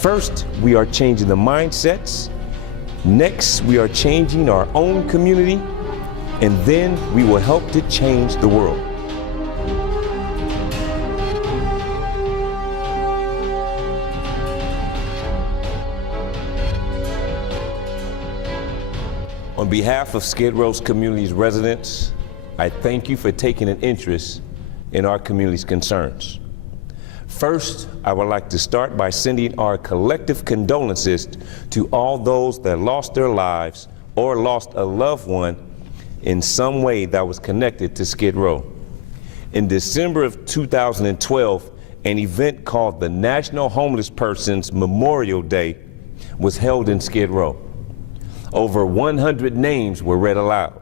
First, we are changing the mindsets. Next, we are changing our own community. And then we will help to change the world. On behalf of Skid Row's community's residents, I thank you for taking an interest in our community's concerns. First, I would like to start by sending our collective condolences to all those that lost their lives or lost a loved one in some way that was connected to Skid Row. In December of 2012, an event called the National Homeless Persons Memorial Day was held in Skid Row. Over 100 names were read aloud.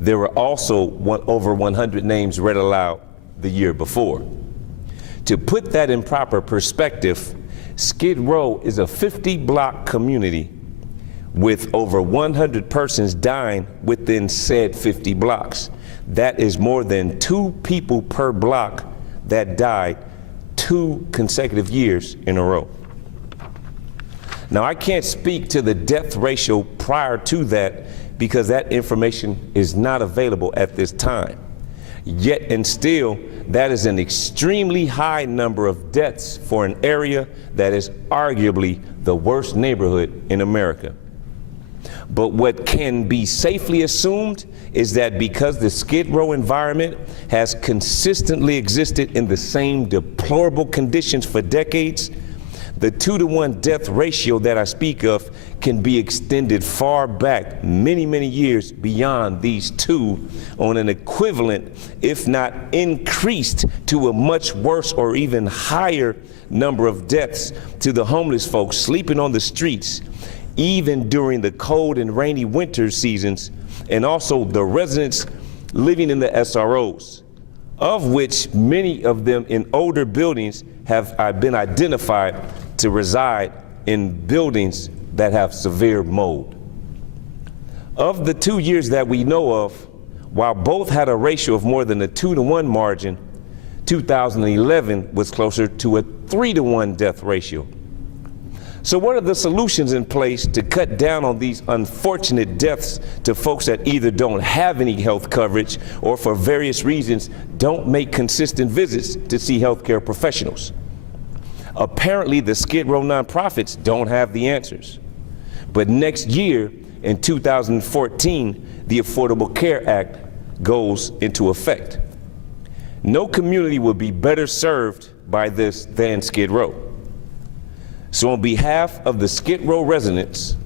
There were also over 100 names read aloud the year before. To put that in proper perspective, Skid Row is a 50-block community with over 100 persons dying within said 50 blocks. That is more than 2 people per block that died 2 consecutive years in a row. Now, I can't speak to the death ratio prior to that because that information is not available at this time. Yet and still, that is an extremely high number of deaths for an area that is arguably the worst neighborhood in America. But what can be safely assumed is that because the Skid Row environment has consistently existed in the same deplorable conditions for decades, the 2-to-1 death ratio that I speak of can be extended far back many, many years beyond these 2 on an equivalent, if not increased to a much worse or even higher number of deaths to the homeless folks sleeping on the streets, even during the cold and rainy winter seasons, and also the residents living in the SROs, of which many of them in older buildings have been identified to reside in buildings that have severe mold. Of the 2 years that we know of, while both had a ratio of more than a 2-to-1 margin, 2011 was closer to a 3-to-1 death ratio. So what are the solutions in place to cut down on these unfortunate deaths to folks that either don't have any health coverage or for various reasons don't make consistent visits to see healthcare professionals? Apparently, the Skid Row nonprofits don't have the answers. But next year, in 2014, the Affordable Care Act goes into effect. No community will be better served by this than Skid Row. So on behalf of the Skid Row residents,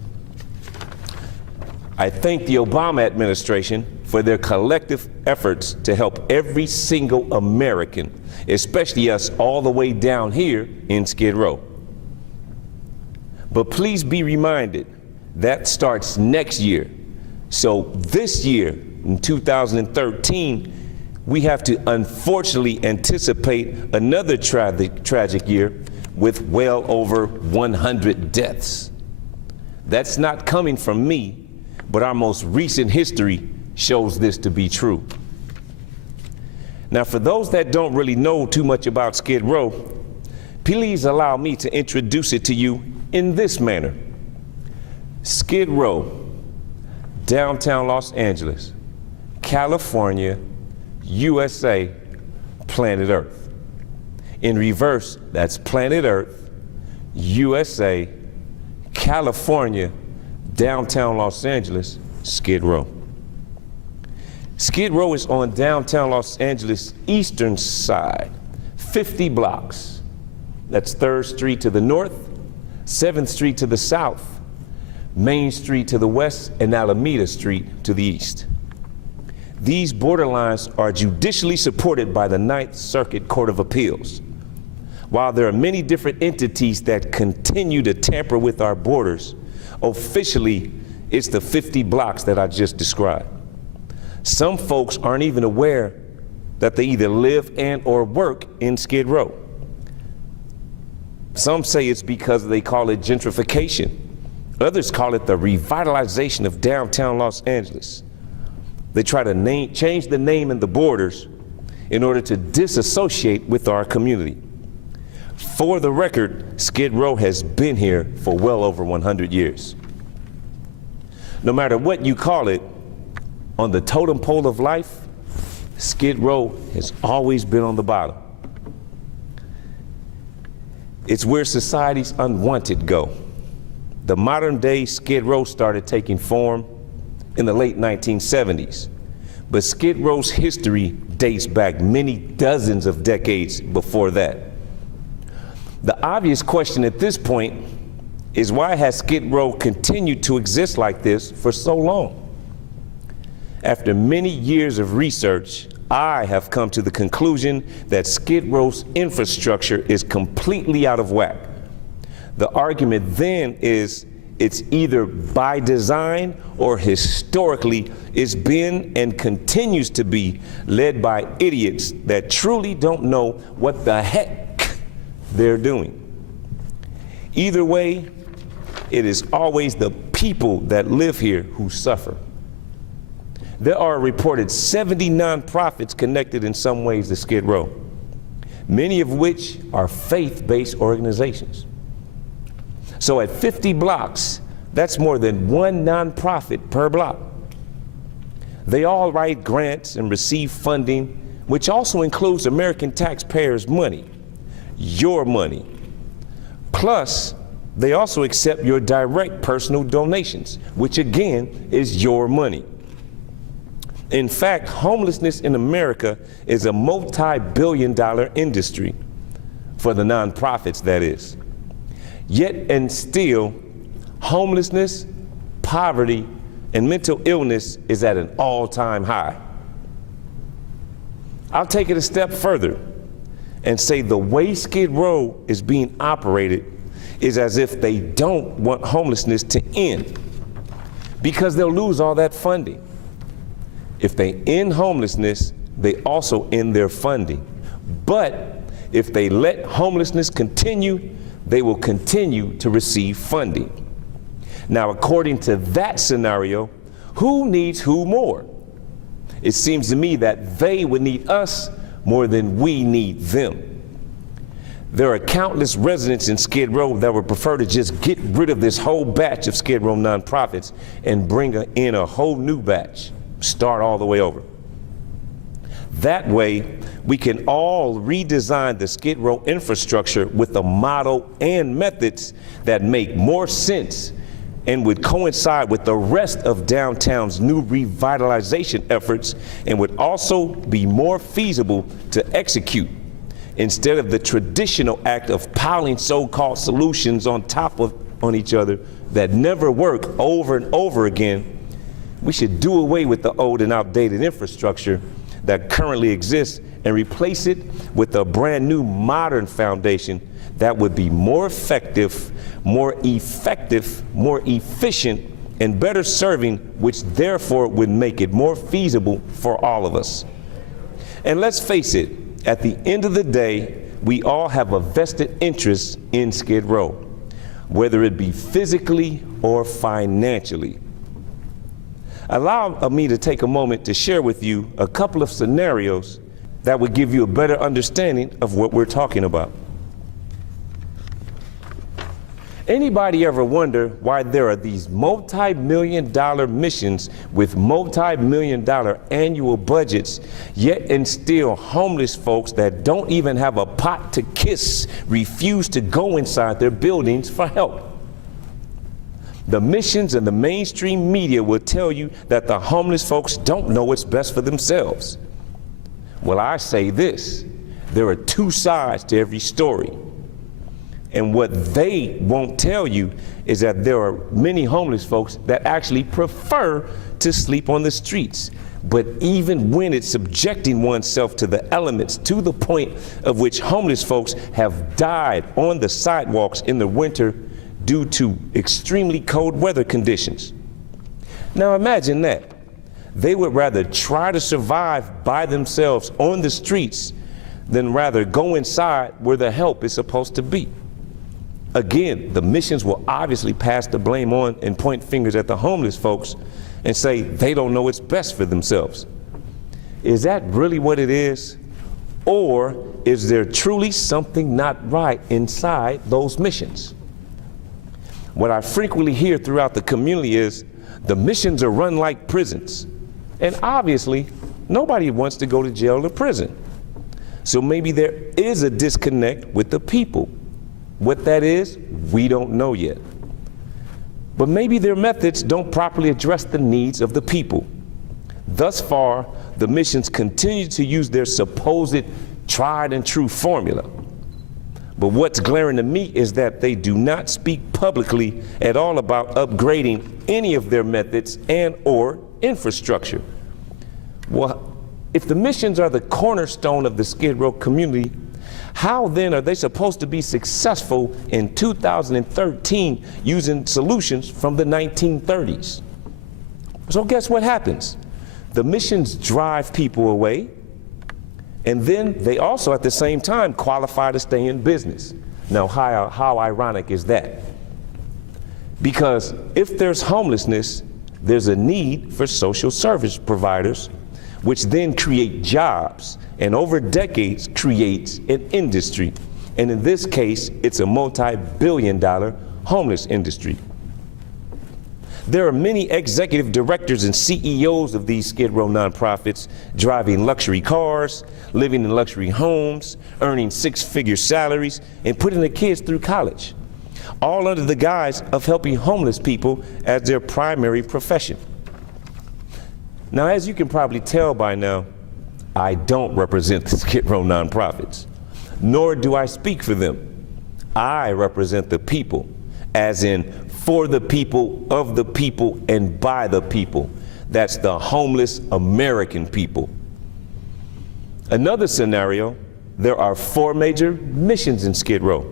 I thank the Obama administration for their collective efforts to help every single American, especially us all the way down here in Skid Row. But please be reminded, that starts next year. So this year, in 2013, we have to unfortunately anticipate another tragic year with well over 100 deaths. That's not coming from me, but our most recent history shows this to be true. Now, for those that don't really know too much about Skid Row, please allow me to introduce it to you in this manner. Skid Row, downtown Los Angeles, California, USA, planet Earth. In reverse, that's planet Earth, USA, California, downtown Los Angeles, Skid Row. Skid Row is on downtown Los Angeles eastern side, 50 blocks. That's 3rd Street to the north, 7th Street to the south, Main Street to the west, and Alameda Street to the east. These borderlines are judicially supported by the 9th Circuit Court of Appeals. While there are many different entities that continue to tamper with our borders, officially it's the 50 blocks that I just described. Some folks aren't even aware that they either live and or work in Skid Row. Some say it's because they call it gentrification. Others call it the revitalization of downtown Los Angeles. They try to change the name and the borders in order to disassociate with our community. For the record, Skid Row has been here for well over 100 years. No matter what you call it, on the totem pole of life, Skid Row has always been on the bottom. It's where society's unwanted go. The modern day Skid Row started taking form in the late 1970s, but Skid Row's history dates back many dozens of decades before that. The obvious question at this point is, why has Skid Row continued to exist like this for so long? After many years of research, I have come to the conclusion that Skid Row's infrastructure is completely out of whack. The argument then is it's either by design or historically it's been and continues to be led by idiots that truly don't know what the heck they're doing. Either way, it is always the people that live here who suffer. There are a reported 70 nonprofits connected in some ways to Skid Row, many of which are faith-based organizations. So at 50 blocks, that's more than one nonprofit per block. They all write grants and receive funding, which also includes American taxpayers' money, your money. Plus, they also accept your direct personal donations, which again is your money. In fact, homelessness in America is a multi-billion-dollar industry for the nonprofits, that is. Yet and still, homelessness, poverty, and mental illness is at an all-time high. I'll take it a step further and say the way Skid Row is being operated is as if they don't want homelessness to end, because they'll lose all that funding. If they end homelessness, they also end their funding. But if they let homelessness continue, they will continue to receive funding. Now, according to that scenario, who needs who more? It seems to me that they would need us more than we need them. There are countless residents in Skid Row that would prefer to just get rid of this whole batch of Skid Row nonprofits and bring in a whole new batch. Start all the way over. That way, we can all redesign the Skid Row infrastructure with a model and methods that make more sense and would coincide with the rest of downtown's new revitalization efforts, and would also be more feasible to execute, instead of the traditional act of piling so-called solutions on each other that never work over and over again. We should do away with the old and outdated infrastructure that currently exists and replace it with a brand new modern foundation that would be more effective, more efficient, and better serving, which therefore would make it more feasible for all of us. And let's face it, at the end of the day, we all have a vested interest in Skid Row, whether it be physically or financially. Allow me to take a moment to share with you a couple of scenarios that would give you a better understanding of what we're talking about. Anybody ever wonder why there are these multi-million-dollar missions with multi-million-dollar annual budgets, yet and still homeless folks that don't even have a pot to kiss refuse to go inside their buildings for help? The missions and the mainstream media will tell you that the homeless folks don't know what's best for themselves. Well, I say this: there are two sides to every story. And what they won't tell you is that there are many homeless folks that actually prefer to sleep on the streets. But even when it's subjecting oneself to the elements, to the point of which homeless folks have died on the sidewalks in the winter due to extremely cold weather conditions. Now imagine that. They would rather try to survive by themselves on the streets than rather go inside where the help is supposed to be. Again, the missions will obviously pass the blame on and point fingers at the homeless folks and say they don't know what's best for themselves. Is that really what it is? Or is there truly something not right inside those missions? What I frequently hear throughout the community is the missions are run like prisons. And obviously, nobody wants to go to jail or prison. So maybe there is a disconnect with the people. What that is, we don't know yet. But maybe their methods don't properly address the needs of the people. Thus far, the missions continue to use their supposed tried and true formula. But what's glaring to me is that they do not speak publicly at all about upgrading any of their methods and or infrastructure. Well, if the missions are the cornerstone of the Skid Row community, how then are they supposed to be successful in 2013 using solutions from the 1930s? So guess what happens? The missions drive people away, and then they also at the same time qualify to stay in business. Now, how ironic is that? Because if there's homelessness, there's a need for social service providers, which then create jobs, and over decades creates an industry. And in this case, it's a multi-billion-dollar homeless industry. There are many executive directors and CEOs of these Skid Row nonprofits driving luxury cars, living in luxury homes, earning six-figure salaries, and putting their kids through college, all under the guise of helping homeless people as their primary profession. Now, as you can probably tell by now, I don't represent the Skid Row nonprofits, nor do I speak for them. I represent the people, as in for the people, of the people, and by the people. That's the homeless American people. Another scenario, there are 4 major missions in Skid Row.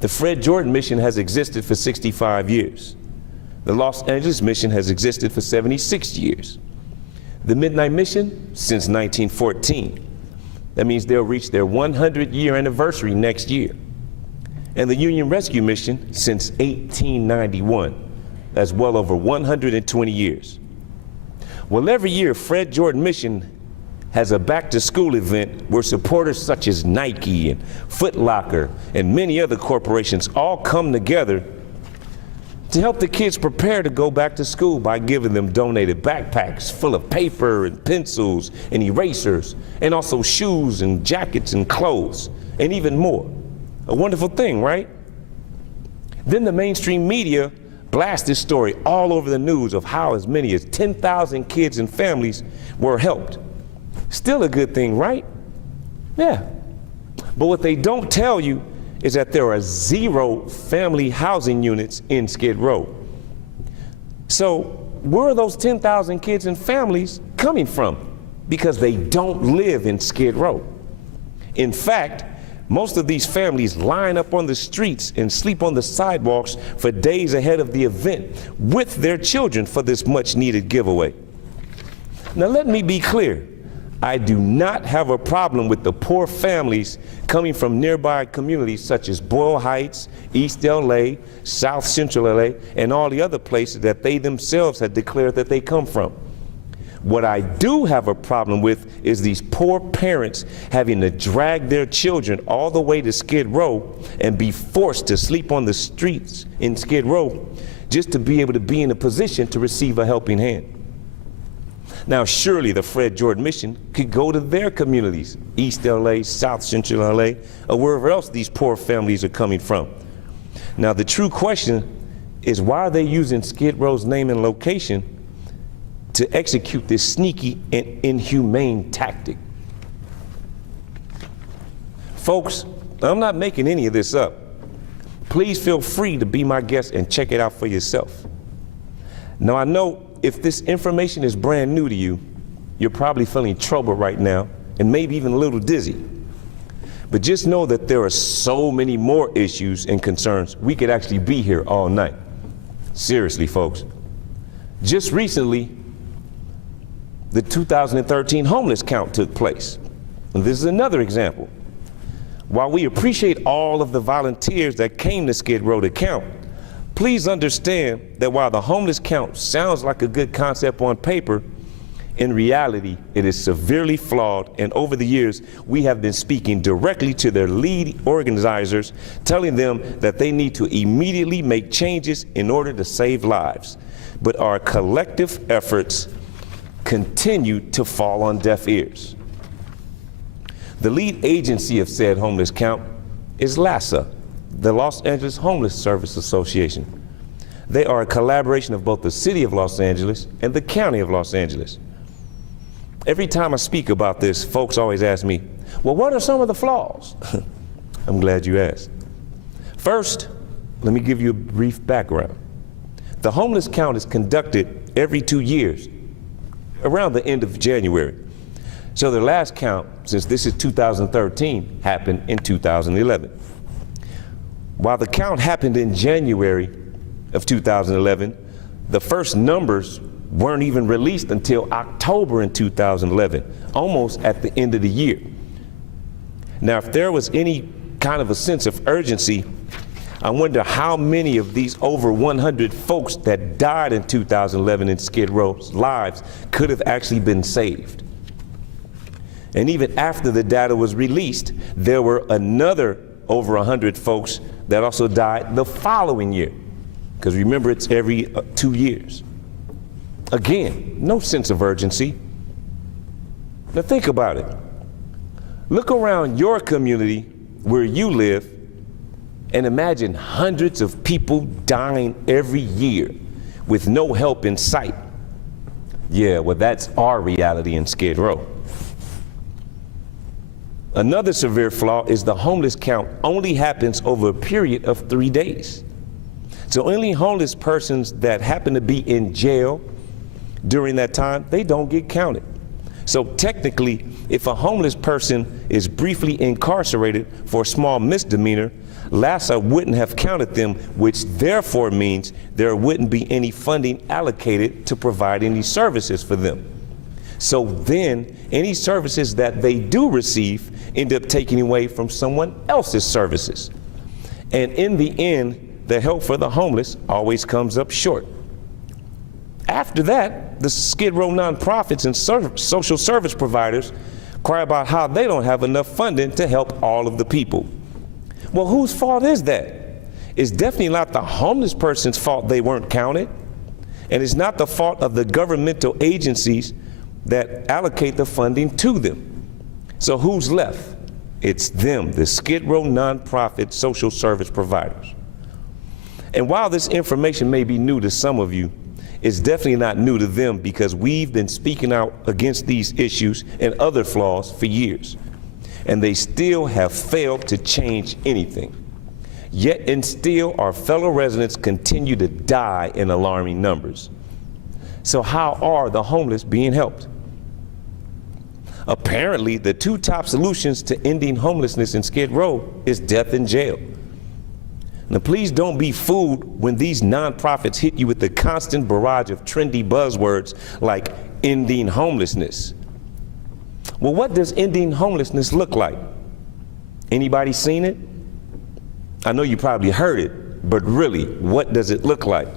The Fred Jordan mission has existed for 65 years. The Los Angeles mission has existed for 76 years. The Midnight Mission since 1914. That means they'll reach their 100-year anniversary next year. And the Union Rescue Mission since 1891. That's well over 120 years. Well, every year, Fred Jordan Mission has a back-to-school event where supporters such as Nike and Foot Locker and many other corporations all come together to help the kids prepare to go back to school by giving them donated backpacks full of paper and pencils and erasers, and also shoes and jackets and clothes, and even more. A wonderful thing, right? Then the mainstream media blast this story all over the news of how as many as 10,000 kids and families were helped. Still a good thing, right? Yeah. But what they don't tell you is that there are 0 family housing units in Skid Row. So where are those 10,000 kids and families coming from? Because they don't live in Skid Row. In fact, most of these families line up on the streets and sleep on the sidewalks for days ahead of the event with their children for this much needed giveaway. Now let me be clear. I do not have a problem with the poor families coming from nearby communities such as Boyle Heights, East LA, South Central LA, and all the other places that they themselves had declared that they come from. What I do have a problem with is these poor parents having to drag their children all the way to Skid Row and be forced to sleep on the streets in Skid Row just to be able to be in a position to receive a helping hand. Now, surely the Fred Jordan mission could go to their communities, East LA, South Central LA, or wherever else these poor families are coming from. Now, the true question is why are they using Skid Row's name and location to execute this sneaky and inhumane tactic? Folks, I'm not making any of this up. Please feel free to be my guest and check it out for yourself. Now, I know if this information is brand new to you, you're probably feeling trouble right now and maybe even a little dizzy. But just know that there are so many more issues and concerns, we could actually be here all night. Seriously, folks. Just recently, the 2013 homeless count took place. And this is another example. While we appreciate all of the volunteers that came to Skid Row to count, please understand that while the homeless count sounds like a good concept on paper, In reality, it is severely flawed, and over the years, we have been speaking directly to their lead organizers, telling them that they need to immediately make changes in order to save lives. But our collective efforts continue to fall on deaf ears. The lead agency of said homeless count is LAHSA, the Los Angeles Homeless Service Association. They are a collaboration of both the City of Los Angeles and the County of Los Angeles. Every time I speak about this, folks always ask me, well, what are some of the flaws? I'm glad you asked. First, let me give you a brief background. The homeless count is conducted every 2 years, around the end of January. So the last count, since this is 2013, happened in 2011. While the count happened in January of 2011, the first numbers weren't even released until October in 2011, almost at the end of the year. Now, if there was any kind of a sense of urgency, I wonder how many of these over 100 folks that died in 2011 in Skid Row's lives could have actually been saved. And even after the data was released, there were another over 100 folks that also died the following year. Because remember, it's every 2 years. Again, no sense of urgency. Now think about it. Look around your community where you live and imagine hundreds of people dying every year with no help in sight. Yeah, well, that's our reality in Skid Row. Another severe flaw is the homeless count only happens over a period of 3 days. So only homeless persons that happen to be in jail during that time, they don't get counted. So technically, if a homeless person is briefly incarcerated for a small misdemeanor, LAHSA wouldn't have counted them, which therefore means there wouldn't be any funding allocated to provide any services for them. So then, any services that they do receive end up taking away from someone else's services. And in the end, the help for the homeless always comes up short. After that, the Skid Row nonprofits and social service providers cry about how they don't have enough funding to help all of the people. Well, whose fault is that? It's definitely not the homeless person's fault they weren't counted, and it's not the fault of the governmental agencies that allocate the funding to them. So who's left? It's them, the Skid Row nonprofit social service providers. And while this information may be new to some of you, it's definitely not new to them, because we've been speaking out against these issues and other flaws for years, and they still have failed to change anything. Yet and still, our fellow residents continue to die in alarming numbers. So how are the homeless being helped? Apparently, the two top solutions to ending homelessness in Skid Row is death in jail. Now, please don't be fooled when these nonprofits hit you with the constant barrage of trendy buzzwords like ending homelessness. Well, what does ending homelessness look like? Anybody seen it? I know you probably heard it, but really, what does it look like?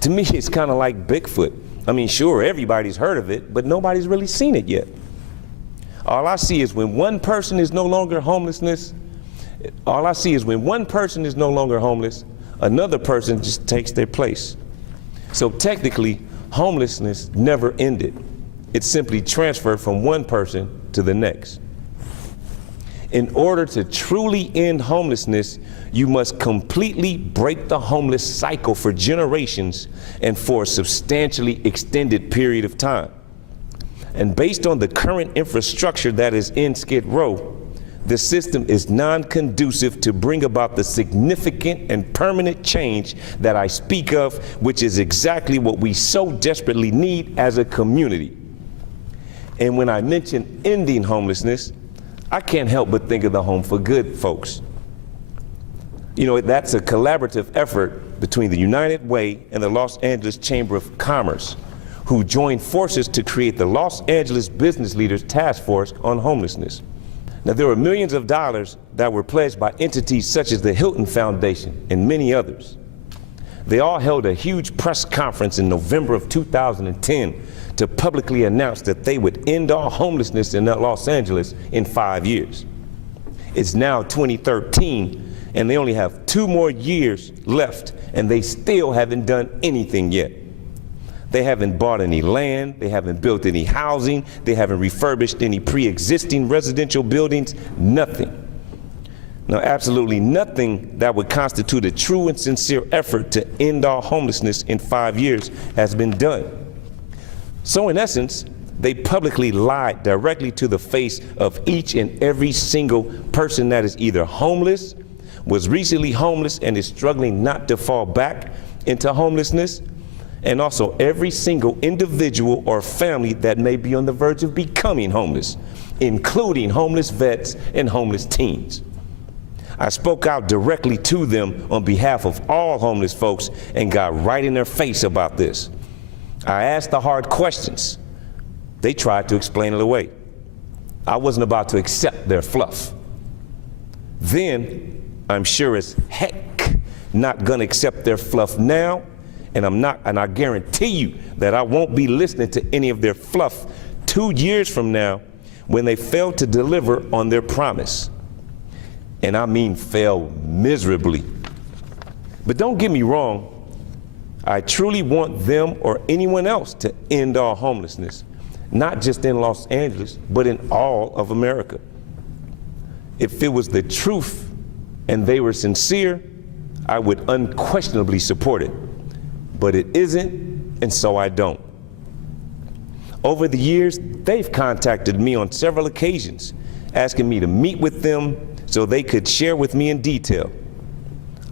To me, it's kind of like Bigfoot. I mean, sure, everybody's heard of it, but nobody's really seen it yet. All I see is when one person is no longer homeless, another person just takes their place. So technically, homelessness never ended. It simply transferred from one person to the next. In order to truly end homelessness, you must completely break the homeless cycle for generations and for a substantially extended period of time. And based on the current infrastructure that is in Skid Row, the system is non-conducive to bring about the significant and permanent change that I speak of, which is exactly what we so desperately need as a community. And when I mention ending homelessness, I can't help but think of the Home for Good folks. You know, that's a collaborative effort between the United Way and the Los Angeles Chamber of Commerce, who joined forces to create the Los Angeles Business Leaders Task Force on Homelessness. Now, there were millions of dollars that were pledged by entities such as the Hilton Foundation and many others. They all held a huge press conference in November of 2010 to publicly announce that they would end all homelessness in Los Angeles in 5 years. It's now 2013, and they only have 2 more years left, and they still haven't done anything yet. They haven't bought any land, they haven't built any housing, they haven't refurbished any pre-existing residential buildings, nothing. Now, absolutely nothing that would constitute a true and sincere effort to end all homelessness in 5 years has been done. So in essence, they publicly lied directly to the face of each and every single person that is either homeless, was recently homeless and is struggling not to fall back into homelessness, and also every single individual or family that may be on the verge of becoming homeless, including homeless vets and homeless teens. I spoke out directly to them on behalf of all homeless folks and got right in their face about this. I asked the hard questions. They tried to explain it away. I wasn't about to accept their fluff. Then, I'm sure as heck not gonna accept their fluff now, and I guarantee you that I won't be listening to any of their fluff 2 years from now when they fail to deliver on their promise. And I mean fail miserably. But don't get me wrong, I truly want them or anyone else to end all homelessness, not just in Los Angeles, but in all of America. If it was the truth and they were sincere, I would unquestionably support it. But it isn't, and so I don't. Over the years, they've contacted me on several occasions, asking me to meet with them so they could share with me in detail.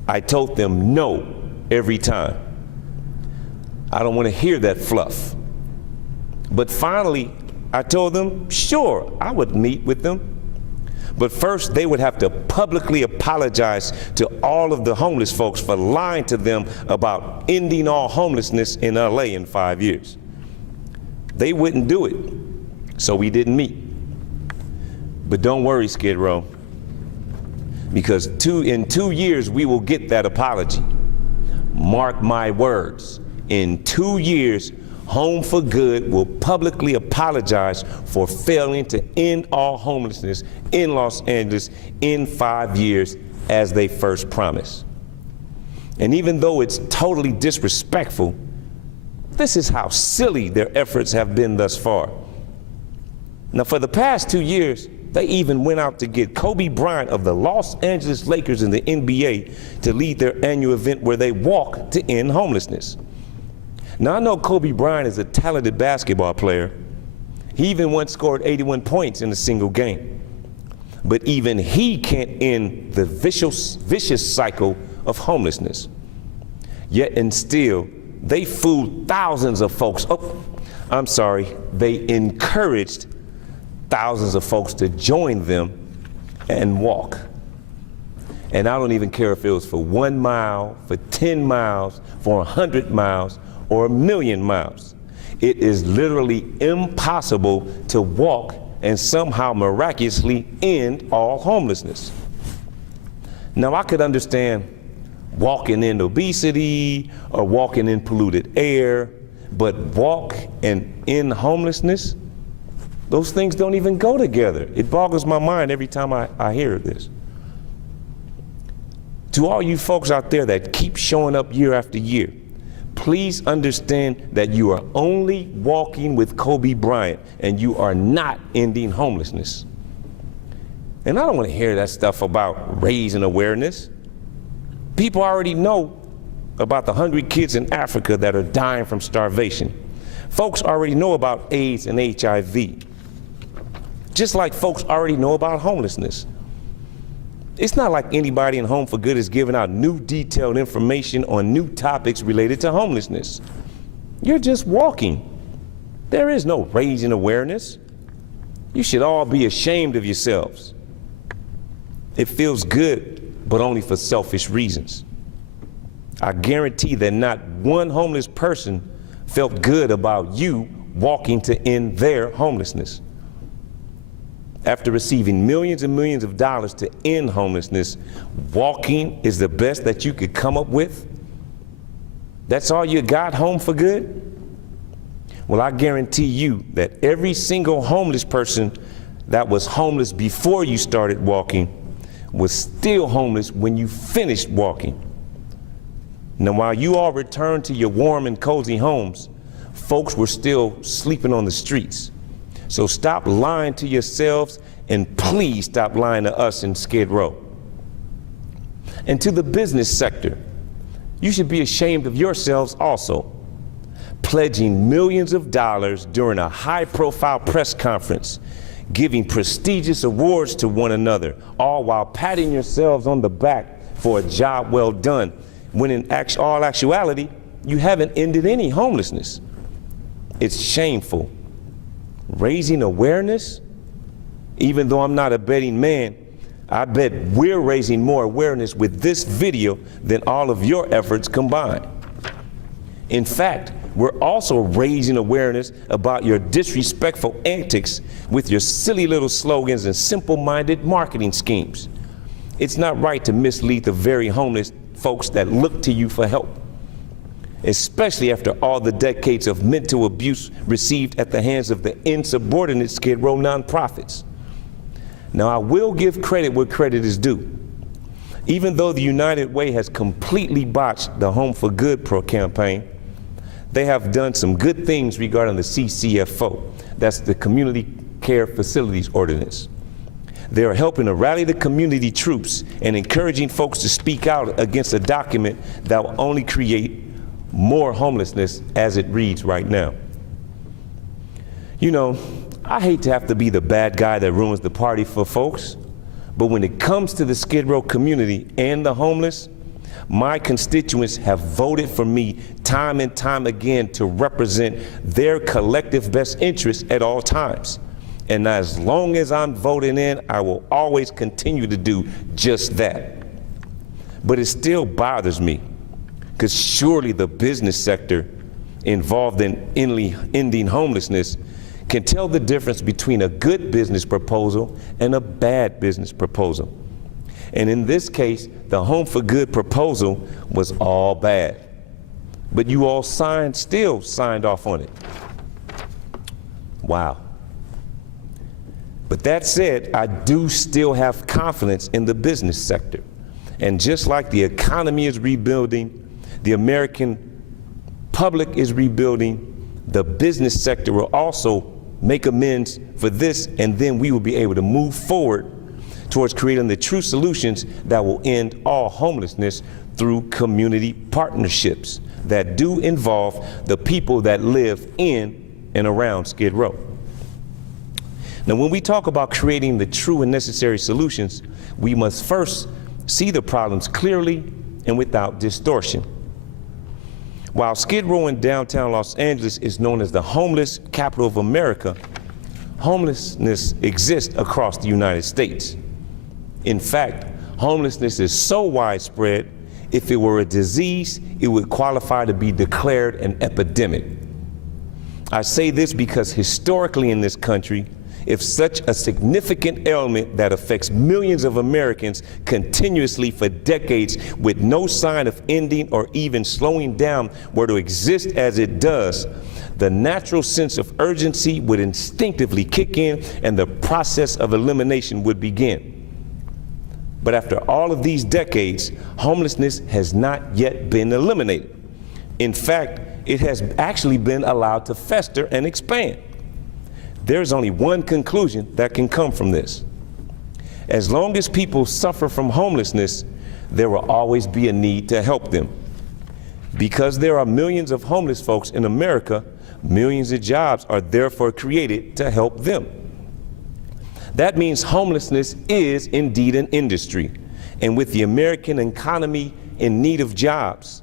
I told them no every time. I don't want to hear that fluff. But finally, I told them, sure, I would meet with them. But first, they would have to publicly apologize to all of the homeless folks for lying to them about ending all homelessness in LA in 5 years. They wouldn't do it, so we didn't meet. But don't worry, Skid Row, because in 2 years, we will get that apology. Mark my words, in 2 years, Home for Good will publicly apologize for failing to end all homelessness in Los Angeles in 5 years as they first promised. And even though it's totally disrespectful, this is how silly their efforts have been thus far. Now, for the past 2 years, they even went out to get Kobe Bryant of the Los Angeles Lakers in the NBA to lead their annual event where they walk to end homelessness. Now, I know Kobe Bryant is a talented basketball player. He even once scored 81 points in a single game. But even he can't end the vicious cycle of homelessness. Yet and still, they fooled thousands of folks. They encouraged thousands of folks to join them and walk. And I don't even care if it was for 1 mile, for 10 miles, for 100 miles, or 1,000,000 miles. It is literally impossible to walk and somehow miraculously end all homelessness. Now, I could understand walking in obesity or walking in polluted air, but walk and end homelessness, those things don't even go together. It boggles my mind every time I hear this. To all you folks out there that keep showing up year after year, please understand that you are only walking with Kobe Bryant and you are not ending homelessness. And I don't want to hear that stuff about raising awareness. People already know about the hungry kids in Africa that are dying from starvation. Folks already know about AIDS and HIV, just like folks already know about homelessness. It's not like anybody in Home for Good is giving out new detailed information on new topics related to homelessness. You're just walking. There is no raising awareness. You should all be ashamed of yourselves. It feels good, but only for selfish reasons. I guarantee that not one homeless person felt good about you walking to end their homelessness. After receiving millions and millions of dollars to end homelessness, walking is the best that you could come up with? That's all you got, home for good? Well, I guarantee you that every single homeless person that was homeless before you started walking was still homeless when you finished walking. Now, while you all returned to your warm and cozy homes, folks were still sleeping on the streets. So stop lying to yourselves, and please stop lying to us in Skid Row. And to the business sector, you should be ashamed of yourselves also, pledging millions of dollars during a high-profile press conference, giving prestigious awards to one another, all while patting yourselves on the back for a job well done, when in all actuality, you haven't ended any homelessness. It's shameful. Raising awareness? Even though I'm not a betting man, I bet we're raising more awareness with this video than all of your efforts combined. In fact, we're also raising awareness about your disrespectful antics with your silly little slogans and simple-minded marketing schemes. It's not right to mislead the very homeless folks that look to you for help, especially after all the decades of mental abuse received at the hands of the insubordinate Skid Row nonprofits. Now, I will give credit where credit is due. Even though the United Way has completely botched the Home for Good campaign, they have done some good things regarding the CCFO. That's the Community Care Facilities Ordinance. They are helping to rally the community troops and encouraging folks to speak out against a document that will only create more homelessness as it reads right now. You know, I hate to have to be the bad guy that ruins the party for folks, but when it comes to the Skid Row community and the homeless, my constituents have voted for me time and time again to represent their collective best interests at all times. And as long as I'm voting in, I will always continue to do just that. But it still bothers me, because surely the business sector involved in ending homelessness can tell the difference between a good business proposal and a bad business proposal. And in this case, the Home for Good proposal was all bad. But you all still signed off on it. Wow. But that said, I do still have confidence in the business sector. And just like the economy is rebuilding, the American public is rebuilding, the business sector will also make amends for this, and then we will be able to move forward towards creating the true solutions that will end all homelessness through community partnerships that do involve the people that live in and around Skid Row. Now, when we talk about creating the true and necessary solutions, we must first see the problems clearly and without distortion. While Skid Row in downtown Los Angeles is known as the homeless capital of America, homelessness exists across the United States. In fact, homelessness is so widespread, if it were a disease, it would qualify to be declared an epidemic. I say this because historically in this country, if such a significant ailment that affects millions of Americans continuously for decades with no sign of ending or even slowing down were to exist as it does, the natural sense of urgency would instinctively kick in and the process of elimination would begin. But after all of these decades, homelessness has not yet been eliminated. In fact, it has actually been allowed to fester and expand. There's only one conclusion that can come from this. As long as people suffer from homelessness, there will always be a need to help them. Because there are millions of homeless folks in America, millions of jobs are therefore created to help them. That means homelessness is indeed an industry. And with the American economy in need of jobs,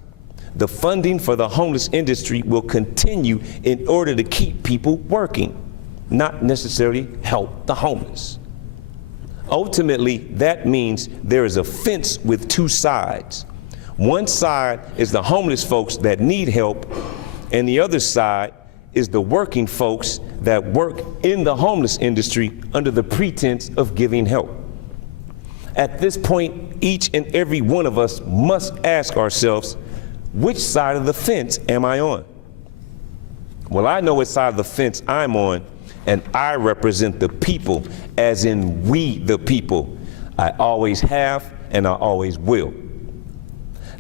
the funding for the homeless industry will continue in order to keep people working, not necessarily help the homeless. Ultimately, that means there is a fence with two sides. One side is the homeless folks that need help, and the other side is the working folks that work in the homeless industry under the pretense of giving help. At this point, each and every one of us must ask ourselves, Which side of the fence am I on? Well, I know which side of the fence I'm on, and I represent the people, as in we the people. I always have, and I always will.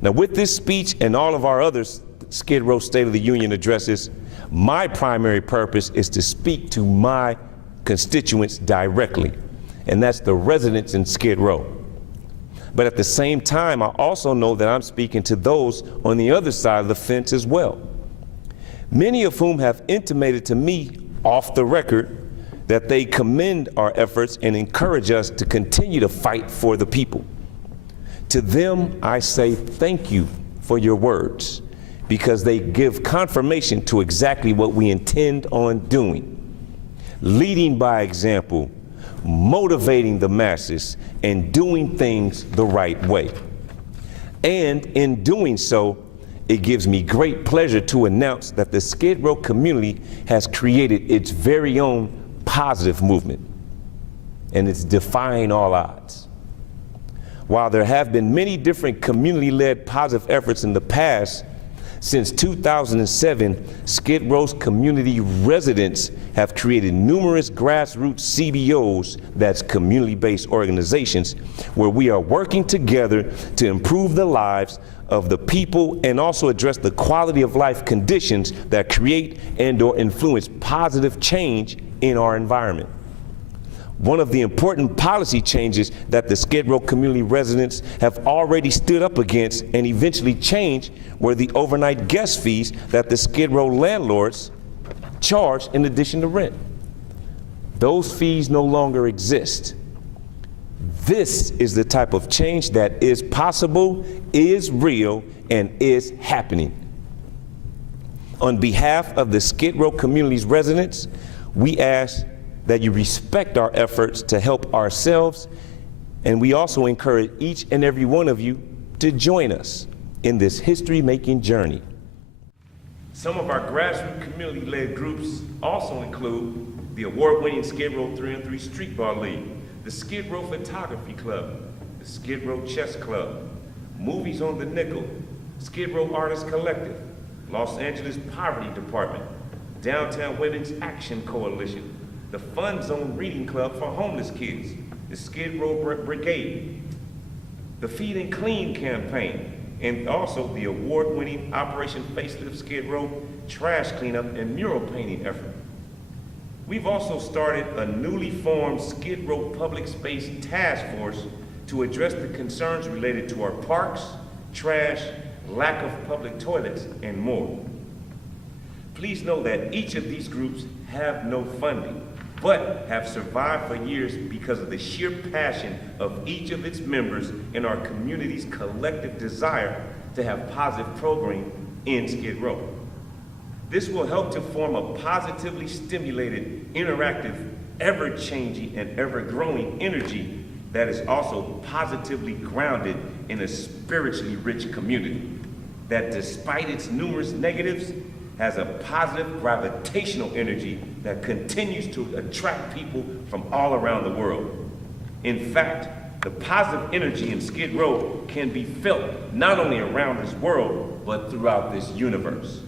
Now, with this speech and all of our other Skid Row State of the Union addresses, my primary purpose is to speak to my constituents directly, and that's the residents in Skid Row. But at the same time, I also know that I'm speaking to those on the other side of the fence as well, many of whom have intimated to me off the record that they commend our efforts and encourage us to continue to fight for the people. To them, I say thank you for your words, because they give confirmation to exactly what we intend on doing: leading by example, motivating the masses, and doing things the right way. And in doing so, it gives me great pleasure to announce that the Skid Row community has created its very own positive movement, and it's defying all odds. While there have been many different community-led positive efforts in the past, since 2007, Skid Row's community residents have created numerous grassroots CBOs, that's community-based organizations, where we are working together to improve the lives of the people and also address the quality of life conditions that create and/or influence positive change in our environment. One of the important policy changes that the Skid Row community residents have already stood up against and eventually changed were the overnight guest fees that the Skid Row landlords charge in addition to rent. Those fees no longer exist. This is the type of change that is possible, is real, and is happening. On behalf of the Skid Row community's residents, we ask that you respect our efforts to help ourselves, and we also encourage each and every one of you to join us in this history-making journey. Some of our grassroots community-led groups also include the award-winning Skid Row 3-on-3 Street Ball League, the Skid Row Photography Club, the Skid Row Chess Club, Movies on the Nickel, Skid Row Artists Collective, Los Angeles Poverty Department, Downtown Women's Action Coalition, the Fun Zone Reading Club for homeless kids, the Skid Row Brigade, the Feed and Clean campaign, and also the award-winning Operation Facelift Skid Row trash cleanup and mural painting effort. We've also started a newly formed Skid Row Public Space Task Force to address the concerns related to our parks, trash, lack of public toilets, and more. Please know that each of these groups have no funding, but have survived for years because of the sheer passion of each of its members and our community's collective desire to have positive programming in Skid Row. This will help to form a positively stimulated, interactive, ever-changing, and ever-growing energy that is also positively grounded in a spiritually rich community that, despite its numerous negatives, has a positive gravitational energy that continues to attract people from all around the world. In fact, the positive energy in Skid Row can be felt not only around this world, but throughout this universe.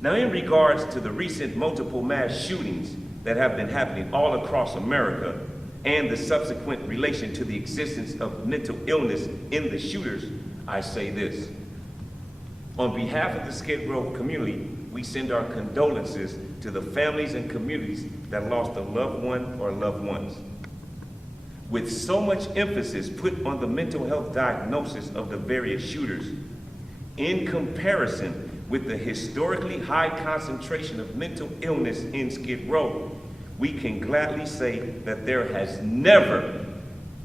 Now, in regards to the recent multiple mass shootings that have been happening all across America and the subsequent relation to the existence of mental illness in the shooters, I say this. On behalf of the Skid Row community, we send our condolences to the families and communities that lost a loved one or loved ones. With so much emphasis put on the mental health diagnosis of the various shooters, in comparison with the historically high concentration of mental illness in Skid Row, we can gladly say that there has never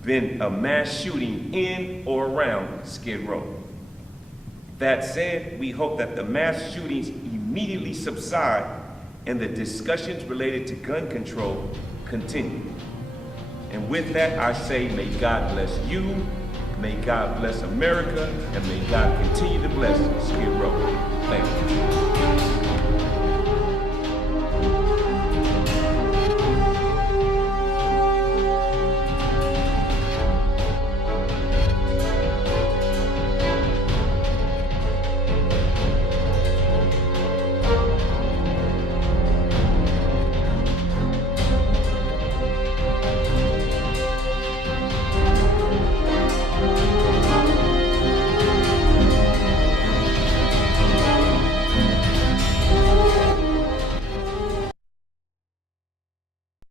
been a mass shooting in or around Skid Row. That said, we hope that the mass shootings immediately subside and the discussions related to gun control continue. And with that, I say, may God bless you, may God bless America, and may God continue to bless Skid Row. Thank you.